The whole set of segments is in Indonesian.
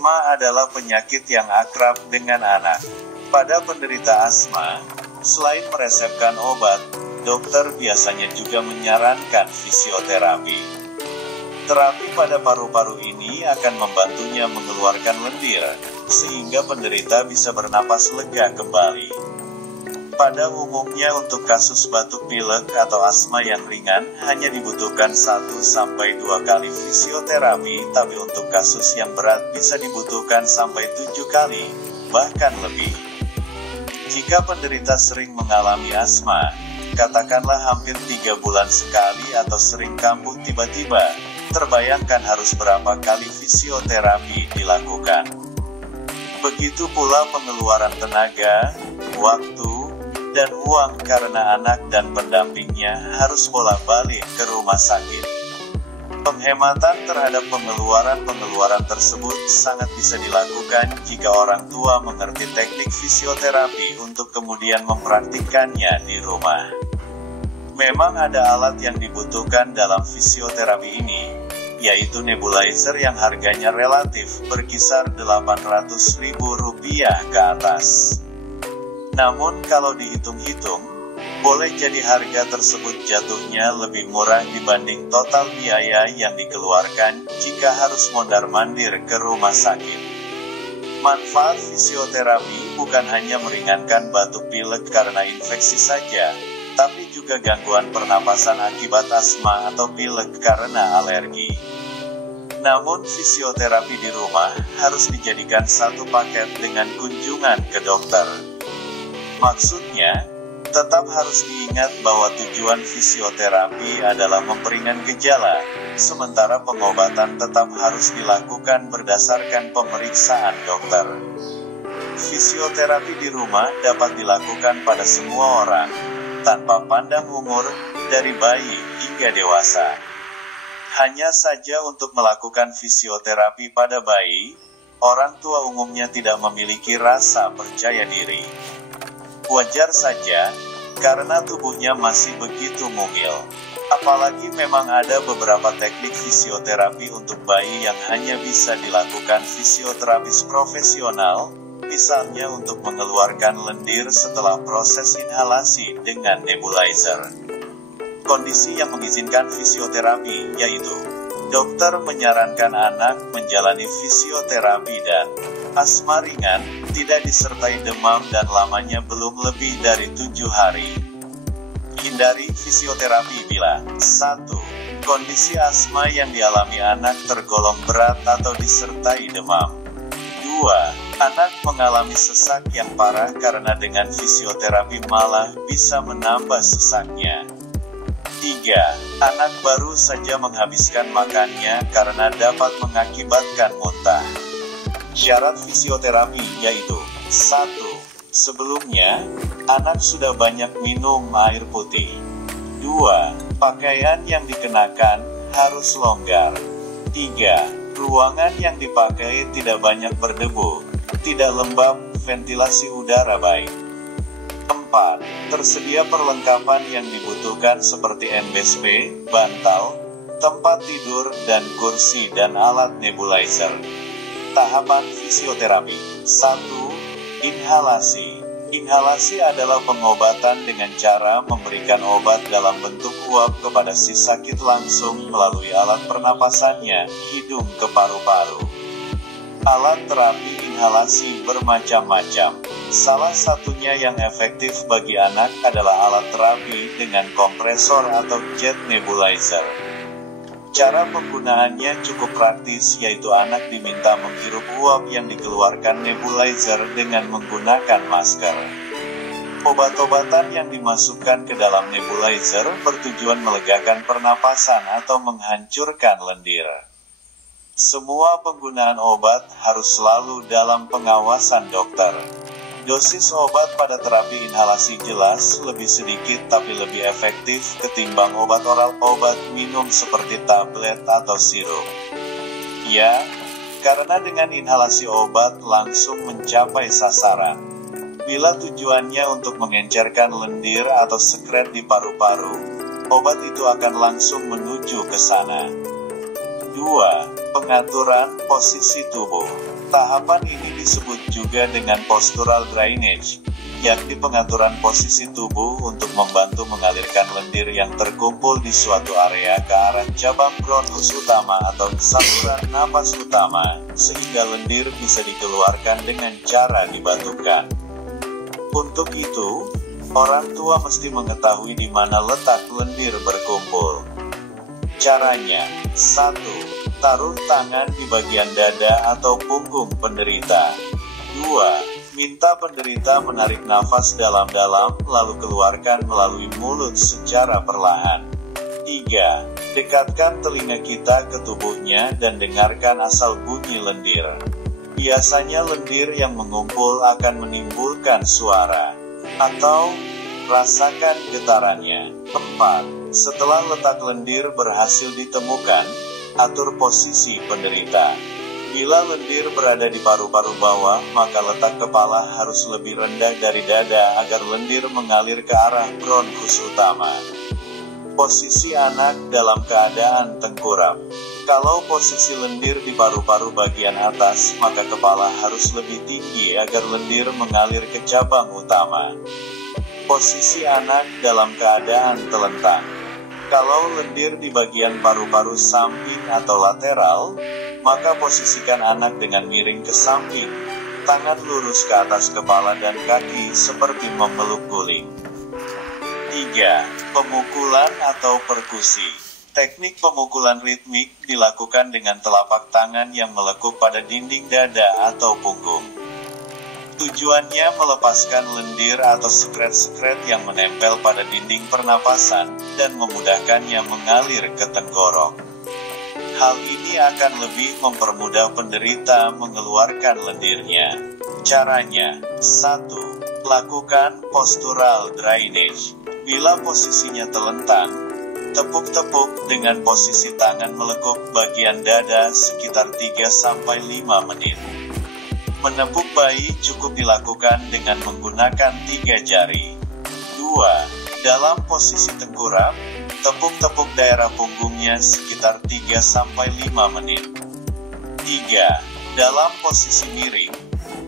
Asma adalah penyakit yang akrab dengan anak. Pada penderita asma, selain meresepkan obat, dokter biasanya juga menyarankan fisioterapi. Terapi pada paru-paru ini akan membantunya mengeluarkan lendir, sehingga penderita bisa bernapas lega kembali. Pada umumnya untuk kasus batuk pilek atau asma yang ringan, hanya dibutuhkan 1-2 kali fisioterapi, tapi untuk kasus yang berat bisa dibutuhkan sampai 7 kali, bahkan lebih. Jika penderita sering mengalami asma, katakanlah hampir 3 bulan sekali atau sering kambuh tiba-tiba, terbayangkan harus berapa kali fisioterapi dilakukan. Begitu pula pengeluaran tenaga, waktu, dan uang karena anak dan pendampingnya harus bolak-balik ke rumah sakit. Penghematan terhadap pengeluaran tersebut sangat bisa dilakukan jika orang tua mengerti teknik fisioterapi untuk kemudian mempraktikkannya di rumah. Memang ada alat yang dibutuhkan dalam fisioterapi ini, yaitu nebulizer yang harganya relatif berkisar Rp800.000 ke atas. Namun kalau dihitung-hitung, boleh jadi harga tersebut jatuhnya lebih murah dibanding total biaya yang dikeluarkan jika harus mondar-mandir ke rumah sakit. Manfaat fisioterapi bukan hanya meringankan batuk pilek karena infeksi saja, tapi juga gangguan pernapasan akibat asma atau pilek karena alergi. Namun fisioterapi di rumah harus dijadikan satu paket dengan kunjungan ke dokter. Maksudnya, tetap harus diingat bahwa tujuan fisioterapi adalah memperingan gejala, sementara pengobatan tetap harus dilakukan berdasarkan pemeriksaan dokter. Fisioterapi di rumah dapat dilakukan pada semua orang, tanpa pandang umur, dari bayi hingga dewasa. Hanya saja untuk melakukan fisioterapi pada bayi, orang tua umumnya tidak memiliki rasa percaya diri. Wajar saja, karena tubuhnya masih begitu mungil. Apalagi memang ada beberapa teknik fisioterapi untuk bayi yang hanya bisa dilakukan fisioterapis profesional, misalnya untuk mengeluarkan lendir setelah proses inhalasi dengan nebulizer. Kondisi yang mengizinkan fisioterapi, yaitu dokter menyarankan anak menjalani fisioterapi dan asma ringan, tidak disertai demam dan lamanya belum lebih dari 7 hari. Hindari fisioterapi bila 1. Kondisi asma yang dialami anak tergolong berat atau disertai demam. 2. Anak mengalami sesak yang parah karena dengan fisioterapi malah bisa menambah sesaknya. 3. Anak baru saja menghabiskan makannya karena dapat mengakibatkan muntah. Syarat fisioterapi yaitu 1. Sebelumnya, anak sudah banyak minum air putih. 2. Pakaian yang dikenakan harus longgar. 3. Ruangan yang dipakai tidak banyak berdebu, tidak lembab, ventilasi udara baik. 4. Tersedia perlengkapan yang dibutuhkan seperti NBSP, bantal, tempat tidur, dan kursi dan alat nebulizer. Tahapan fisioterapi. 1. Inhalasi. Inhalasi adalah pengobatan dengan cara memberikan obat dalam bentuk uap kepada si sakit langsung melalui alat pernapasannya, hidung ke paru-paru. Alat terapi inhalasi bermacam-macam. Salah satunya yang efektif bagi anak adalah alat terapi dengan kompresor atau jet nebulizer. Cara penggunaannya cukup praktis, yaitu anak diminta menghirup uap yang dikeluarkan nebulizer dengan menggunakan masker. Obat-obatan yang dimasukkan ke dalam nebulizer bertujuan melegakan pernapasan atau menghancurkan lendir. Semua penggunaan obat harus selalu dalam pengawasan dokter. Dosis obat pada terapi inhalasi jelas lebih sedikit tapi lebih efektif ketimbang obat oral, obat minum seperti tablet atau sirup. Ya, karena dengan inhalasi obat langsung mencapai sasaran. Bila tujuannya untuk mengencerkan lendir atau sekret di paru-paru, obat itu akan langsung menuju ke sana. 2. Pengaturan posisi tubuh. Tahapan ini disebut juga dengan postural drainage, yakni pengaturan posisi tubuh untuk membantu mengalirkan lendir yang terkumpul di suatu area ke arah cabang bronkus utama atau saluran napas utama, sehingga lendir bisa dikeluarkan dengan cara dibatukan. Untuk itu, orang tua mesti mengetahui di mana letak lendir berkumpul. Caranya, 1. Taruh tangan di bagian dada atau punggung penderita. 2. Minta penderita menarik nafas dalam-dalam, lalu keluarkan melalui mulut secara perlahan. 3. Dekatkan telinga kita ke tubuhnya dan dengarkan asal bunyi lendir. Biasanya lendir yang mengumpul akan menimbulkan suara, atau rasakan getarannya. 4. Setelah letak lendir berhasil ditemukan, atur posisi penderita. Bila lendir berada di paru-paru bawah, maka letak kepala harus lebih rendah dari dada agar lendir mengalir ke arah bronkus utama. Posisi anak dalam keadaan tengkurap. Kalau posisi lendir di paru-paru bagian atas, maka kepala harus lebih tinggi agar lendir mengalir ke cabang utama. Posisi anak dalam keadaan telentang. Kalau lendir di bagian paru-paru samping atau lateral, maka posisikan anak dengan miring ke samping, tangan lurus ke atas kepala dan kaki seperti memeluk guling. 3. Pemukulan atau perkusi. Teknik pemukulan ritmik dilakukan dengan telapak tangan yang melekuk pada dinding dada atau punggung. Tujuannya melepaskan lendir atau sekret-sekret yang menempel pada dinding pernapasan, dan memudahkannya mengalir ke tenggorok. Hal ini akan lebih mempermudah penderita mengeluarkan lendirnya. Caranya, 1. Lakukan postural drainage. Bila posisinya telentang, tepuk-tepuk dengan posisi tangan melekuk bagian dada sekitar 3-5 menit. Menepuk bayi cukup dilakukan dengan menggunakan 3 jari. 2. Dalam posisi tengkurap, tepuk-tepuk daerah punggungnya sekitar 3-5 menit. 3. Dalam posisi miring,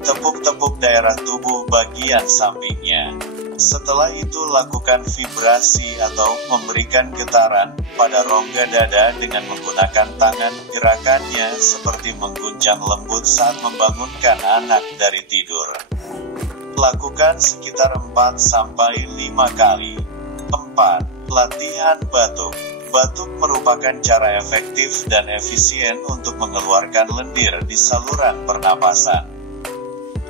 tepuk-tepuk daerah tubuh bagian sampingnya. Setelah itu lakukan vibrasi atau memberikan getaran pada rongga dada dengan menggunakan tangan. Gerakannya seperti mengguncang lembut saat membangunkan anak dari tidur. Lakukan sekitar 4-5 kali. 4. Latihan batuk. Batuk merupakan cara efektif dan efisien untuk mengeluarkan lendir di saluran pernapasan.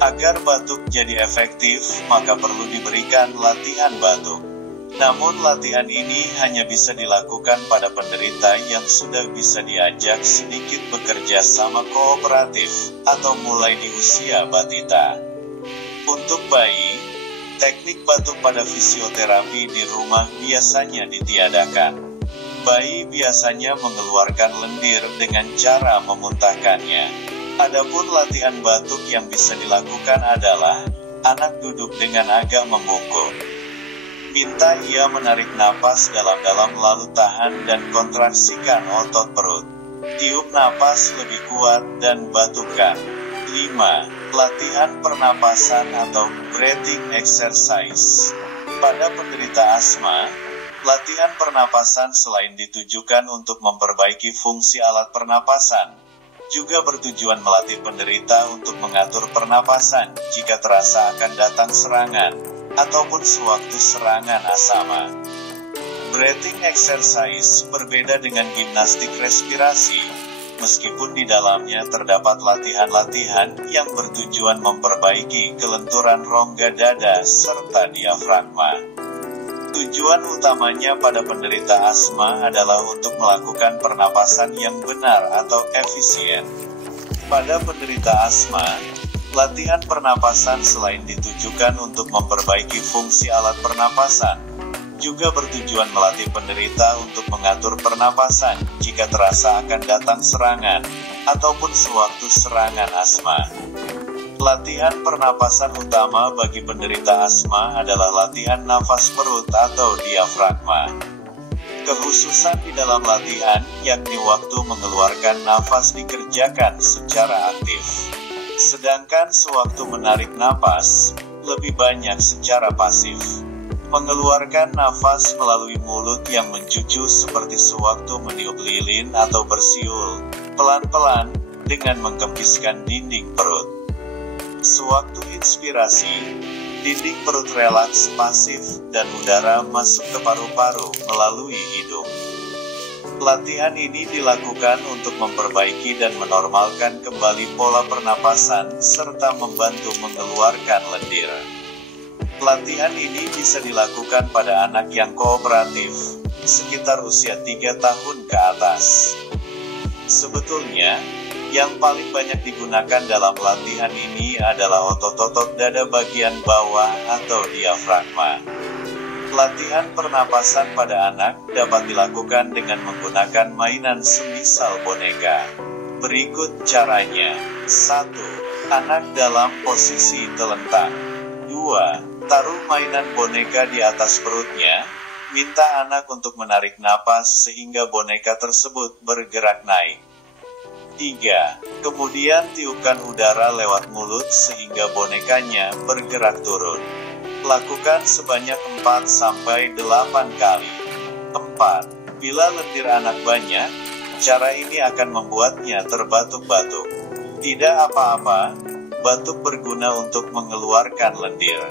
Agar batuk jadi efektif, maka perlu diberikan latihan batuk. Namun latihan ini hanya bisa dilakukan pada penderita yang sudah bisa diajak sedikit bekerja sama kooperatif, atau mulai di usia batita. Untuk bayi, teknik batuk pada fisioterapi di rumah biasanya ditiadakan. Bayi biasanya mengeluarkan lendir dengan cara memuntahkannya. Adapun latihan batuk yang bisa dilakukan adalah, anak duduk dengan agak membungkuk. Minta ia menarik napas dalam-dalam lalu tahan dan kontraksikan otot perut. Tiup napas lebih kuat dan batukkan. 5. Latihan pernapasan atau breathing exercise. Pada penderita asma, latihan pernapasan selain ditujukan untuk memperbaiki fungsi alat pernapasan, juga bertujuan melatih penderita untuk mengatur pernapasan jika terasa akan datang serangan, ataupun sewaktu serangan asma. Breathing exercise berbeda dengan gimnastik respirasi, meskipun di dalamnya terdapat latihan-latihan yang bertujuan memperbaiki kelenturan rongga dada serta diafragma. Tujuan utamanya pada penderita asma adalah untuk melakukan pernapasan yang benar atau efisien. Pada penderita asma, latihan pernapasan selain ditujukan untuk memperbaiki fungsi alat pernapasan, juga bertujuan melatih penderita untuk mengatur pernapasan jika terasa akan datang serangan, ataupun sewaktu serangan asma. Latihan pernapasan utama bagi penderita asma adalah latihan nafas perut atau diafragma. Kekhususan di dalam latihan, yakni waktu mengeluarkan nafas dikerjakan secara aktif. Sedangkan sewaktu menarik napas, lebih banyak secara pasif. Mengeluarkan nafas melalui mulut yang mencucu seperti sewaktu meniup lilin atau bersiul, pelan-pelan, dengan mengkempiskan dinding perut. Sewaktu inspirasi, dinding perut relaks pasif, dan udara masuk ke paru-paru melalui hidung. Latihan ini dilakukan untuk memperbaiki dan menormalkan kembali pola pernapasan, serta membantu mengeluarkan lendir. Latihan ini bisa dilakukan pada anak yang kooperatif, sekitar usia 3 tahun ke atas. Sebetulnya, yang paling banyak digunakan dalam latihan ini adalah otot-otot dada bagian bawah atau diafragma. Latihan pernapasan pada anak dapat dilakukan dengan menggunakan mainan semisal boneka. Berikut caranya. 1. Anak dalam posisi telentang. 2. Taruh mainan boneka di atas perutnya. Minta anak untuk menarik napas sehingga boneka tersebut bergerak naik. 3. Kemudian tiupkan udara lewat mulut sehingga bonekanya bergerak turun. Lakukan sebanyak 4-8 kali. 4. Bila lendir anak banyak, cara ini akan membuatnya terbatuk-batuk. Tidak apa-apa, batuk berguna untuk mengeluarkan lendir.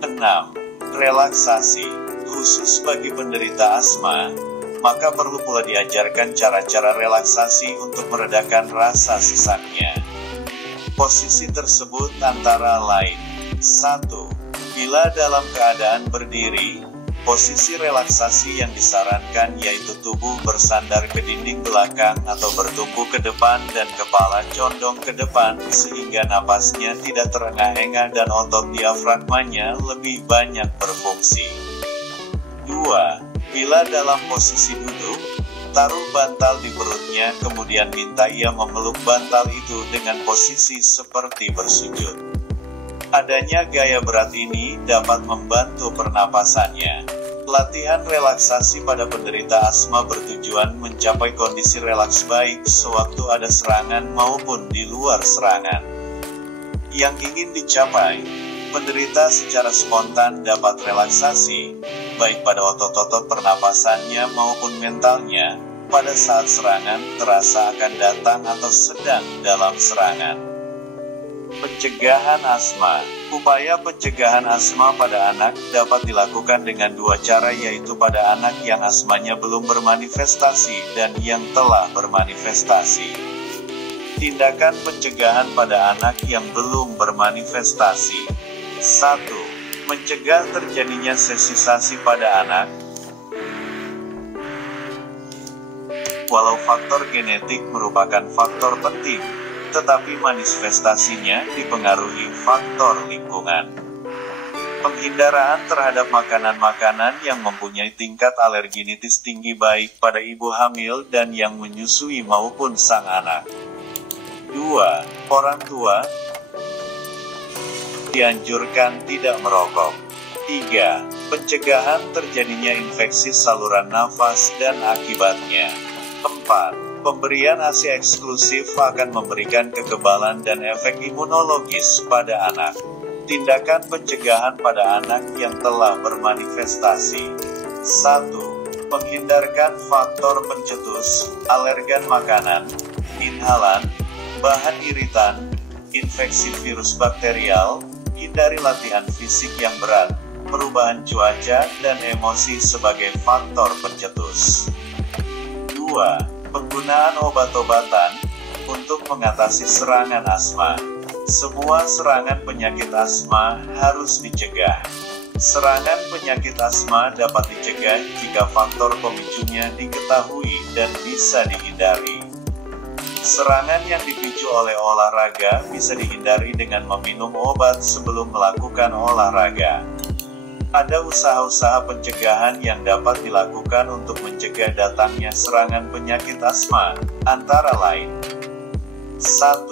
6. Relaksasi. Khusus bagi penderita asma, maka perlu pula diajarkan cara-cara relaksasi untuk meredakan rasa sesaknya. Posisi tersebut antara lain. 1. Bila dalam keadaan berdiri, posisi relaksasi yang disarankan yaitu tubuh bersandar ke dinding belakang atau bertumpu ke depan dan kepala condong ke depan sehingga napasnya tidak terengah-engah dan otot diafragmanya lebih banyak berfungsi. 2. Bila dalam posisi duduk, taruh bantal di perutnya kemudian minta ia memeluk bantal itu dengan posisi seperti bersujud. Adanya gaya berat ini dapat membantu pernapasannya. Latihan relaksasi pada penderita asma bertujuan mencapai kondisi relaks baik sewaktu ada serangan maupun di luar serangan. Yang ingin dicapai, penderita secara spontan dapat relaksasi, baik pada otot-otot pernapasannya maupun mentalnya, pada saat serangan terasa akan datang atau sedang dalam serangan. Pencegahan asma. Upaya pencegahan asma pada anak dapat dilakukan dengan 2 cara yaitu pada anak yang asmanya belum bermanifestasi dan yang telah bermanifestasi. Tindakan pencegahan pada anak yang belum bermanifestasi. 1. Mencegah terjadinya sesisasi pada anak. Walau faktor genetik merupakan faktor penting, tetapi manifestasinya dipengaruhi faktor lingkungan. Penghindaraan terhadap makanan-makanan yang mempunyai tingkat alerginitis tinggi baik pada ibu hamil dan yang menyusui maupun sang anak. 2. Orang tua dianjurkan tidak merokok. 3. Pencegahan terjadinya infeksi saluran nafas dan akibatnya. 4. Pemberian ASI eksklusif akan memberikan kekebalan dan efek imunologis pada anak. Tindakan pencegahan pada anak yang telah bermanifestasi. 1. Menghindarkan faktor pencetus, alergen makanan, inhalan, bahan iritan, infeksi virus bakterial, hindari latihan fisik yang berat, perubahan cuaca dan emosi sebagai faktor pencetus. 2. Penggunaan obat-obatan untuk mengatasi serangan asma. Semua serangan penyakit asma harus dicegah. Serangan penyakit asma dapat dicegah jika faktor pemicunya diketahui dan bisa dihindari. Serangan yang dipicu oleh olahraga bisa dihindari dengan meminum obat sebelum melakukan olahraga. Ada usaha-usaha pencegahan yang dapat dilakukan untuk mencegah datangnya serangan penyakit asma, antara lain 1.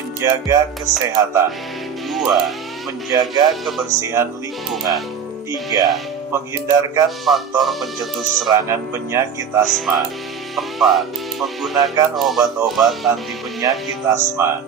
Menjaga kesehatan. 2. Menjaga kebersihan lingkungan. 3. Menghindarkan faktor pencetus serangan penyakit asma. 4. Menggunakan obat-obat anti penyakit asma.